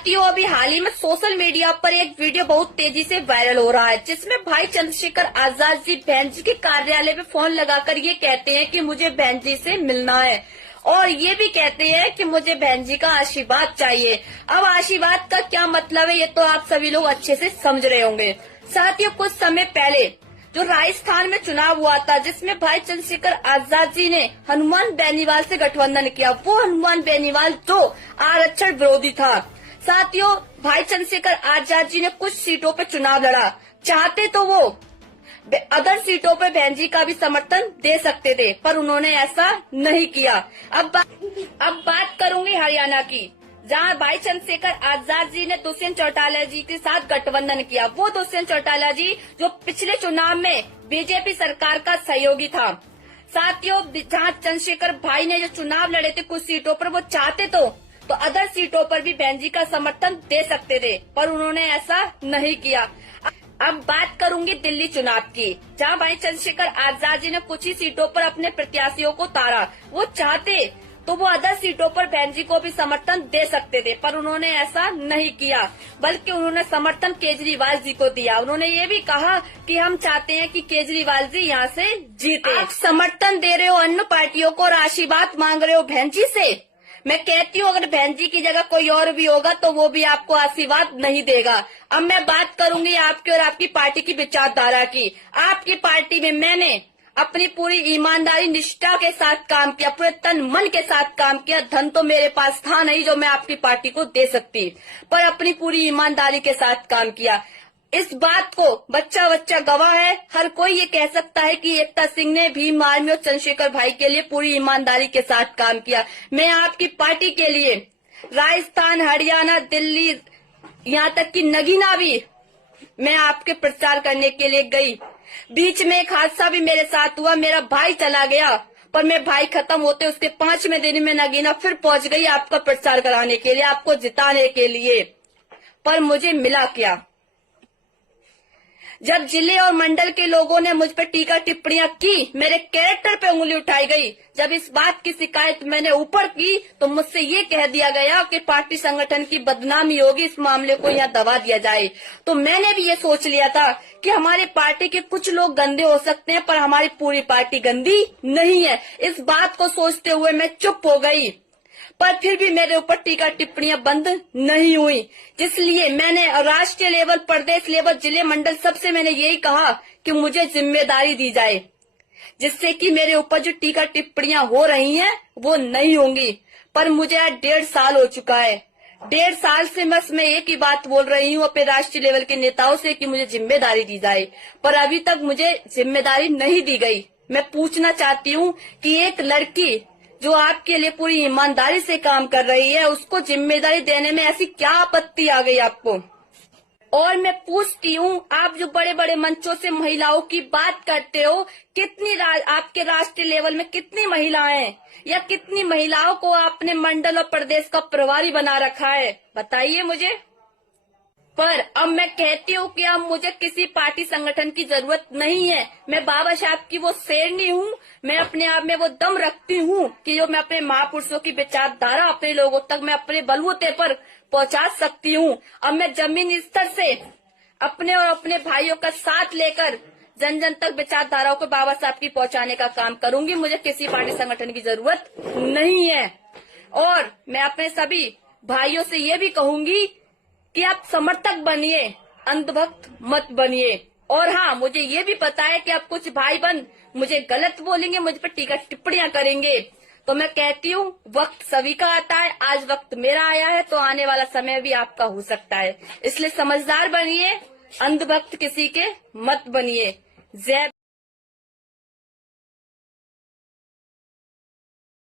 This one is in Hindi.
साथियों, अभी हाल ही में सोशल मीडिया पर एक वीडियो बहुत तेजी से वायरल हो रहा है, जिसमें भाई चंद्रशेखर आजाद जी बहन जी के कार्यालय में फोन लगाकर ये कहते हैं कि मुझे बहन जी से मिलना है और ये भी कहते हैं कि मुझे बहन जी का आशीर्वाद चाहिए। अब आशीर्वाद का क्या मतलब है, ये तो आप सभी लोग अच्छे से समझ रहे होंगे। साथियों, कुछ समय पहले जो राजस्थान में चुनाव हुआ था, जिसमें भाई चंद्रशेखर आजाद जी ने हनुमान बेनीवाल से गठबंधन किया, वो हनुमान बेनीवाल जो आरक्षण विरोधी था। साथियों, भाई चंद्रशेखर आजाद जी ने कुछ सीटों पर चुनाव लड़ा, चाहते तो वो अदर सीटों पर बहन जी का भी समर्थन दे सकते थे, पर उन्होंने ऐसा नहीं किया। अब बात करूंगी हरियाणा की, जहां भाई चंद्रशेखर आजाद जी ने दुष्यंत चौटाला जी के साथ गठबंधन किया। वो दुष्यंत चौटाला जी जो पिछले चुनाव में बीजेपी सरकार का सहयोगी था। साथियों, जहां चंद्रशेखर भाई ने जो चुनाव लड़े थे कुछ सीटों पर, वो चाहते तो अदर सीटों पर भी बहन जी का समर्थन दे सकते थे, पर उन्होंने ऐसा नहीं किया। अब बात करूंगी दिल्ली चुनाव की, जहां भाई चंद्रशेखर आजाद जी ने कुछ ही सीटों पर अपने प्रत्याशियों को उतारा। वो चाहते तो वो अदर सीटों पर बहन जी को भी समर्थन दे सकते थे, पर उन्होंने ऐसा नहीं किया, बल्कि उन्होंने समर्थन केजरीवाल जी को दिया। उन्होंने ये भी कहा कि हम चाहते हैं कि केजरीवाल जी यहाँ से जीते। आप समर्थन दे रहे हो अन्य पार्टियों को और आशीर्वाद मांग रहे हो बहन जी से। मैं कहती हूँ, अगर बहन जी की जगह कोई और भी होगा तो वो भी आपको आशीर्वाद नहीं देगा। अब मैं बात करूंगी आपकी और आपकी पार्टी की विचारधारा की। आपकी पार्टी में मैंने अपनी पूरी ईमानदारी निष्ठा के साथ काम किया, पूरे तन मन के साथ काम किया। धन तो मेरे पास था नहीं जो मैं आपकी पार्टी को दे सकती, पर अपनी पूरी ईमानदारी के साथ काम किया। इस बात को बच्चा बच्चा गवाह है। हर कोई ये कह सकता है कि एकता सिंह ने भीम आर्मी और चंद्रशेखर भाई के लिए पूरी ईमानदारी के साथ काम किया। मैं आपकी पार्टी के लिए राजस्थान, हरियाणा, दिल्ली, यहाँ तक कि नगीना भी मैं आपके प्रचार करने के लिए गई। बीच में एक हादसा भी मेरे साथ हुआ, मेरा भाई चला गया, पर मैं भाई खत्म होते उसके 5वें दिन में नगीना फिर पहुंच गई आपका प्रचार कराने के लिए, आपको जिताने के लिए। पर मुझे मिला क्या? जब जिले और मंडल के लोगों ने मुझ पर टीका टिप्पणियां की, मेरे कैरेक्टर पे उंगली उठाई गई। जब इस बात की शिकायत मैंने ऊपर की तो मुझसे ये कह दिया गया कि पार्टी संगठन की बदनामी होगी, इस मामले को यहाँ दबा दिया जाए। तो मैंने भी ये सोच लिया था कि हमारी पार्टी के कुछ लोग गंदे हो सकते हैं, पर हमारी पूरी पार्टी गंदी नहीं है। इस बात को सोचते हुए मैं चुप हो गई, पर फिर भी मेरे ऊपर टीका टिप्पणियां बंद नहीं हुई। इसलिए मैंने राष्ट्रीय लेवल, प्रदेश लेवल, जिले, मंडल सबसे मैंने यही कहा कि मुझे जिम्मेदारी दी जाए, जिससे कि मेरे ऊपर जो टीका टिप्पणियां हो रही हैं वो नहीं होंगी। पर मुझे आज 1.5 साल हो चुका है। 1.5 साल से बस मैं एक ही बात बोल रही हूँ अपने राष्ट्रीय लेवल के नेताओं से कि मुझे जिम्मेदारी दी जाए, पर अभी तक मुझे जिम्मेदारी नहीं दी गई। मैं पूछना चाहती हूँ कि एक लड़की जो आपके लिए पूरी ईमानदारी से काम कर रही है, उसको जिम्मेदारी देने में ऐसी क्या आपत्ति आ गई आपको? और मैं पूछती हूँ, आप जो बड़े बड़े मंचों से महिलाओं की बात करते हो, कितनी आपके राष्ट्रीय लेवल में कितनी महिलाएं या कितनी महिलाओं को आपने मंडल और प्रदेश का प्रभारी बना रखा है, बताइए मुझे। पर अब मैं कहती हूँ कि अब मुझे किसी पार्टी संगठन की जरूरत नहीं है। मैं बाबा साहब की वो शेरनी हूँ। मैं अपने आप में वो दम रखती हूँ कि जो मैं अपने महापुरुषों की विचारधारा अपने लोगों तक मैं अपने बलबूते पर पहुँचा सकती हूँ। अब मैं जमीनी स्तर से अपने और अपने भाइयों का साथ लेकर जन जन तक विचारधाराओं को बाबा साहब की पहुँचाने का काम करूंगी। मुझे किसी पार्टी संगठन की जरूरत नहीं है। और मैं अपने सभी भाइयों से ये भी कहूंगी कि आप समर्थक बनिए, अंधभक्त मत बनिए। और हाँ, मुझे ये भी पता है कि आप कुछ भाई बन मुझे गलत बोलेंगे, मुझ पर टीका टिप्पणियां करेंगे, तो मैं कहती हूँ वक्त सभी का आता है। आज वक्त मेरा आया है तो आने वाला समय भी आपका हो सकता है। इसलिए समझदार बनिए, अंधभक्त किसी के मत बनिए। जय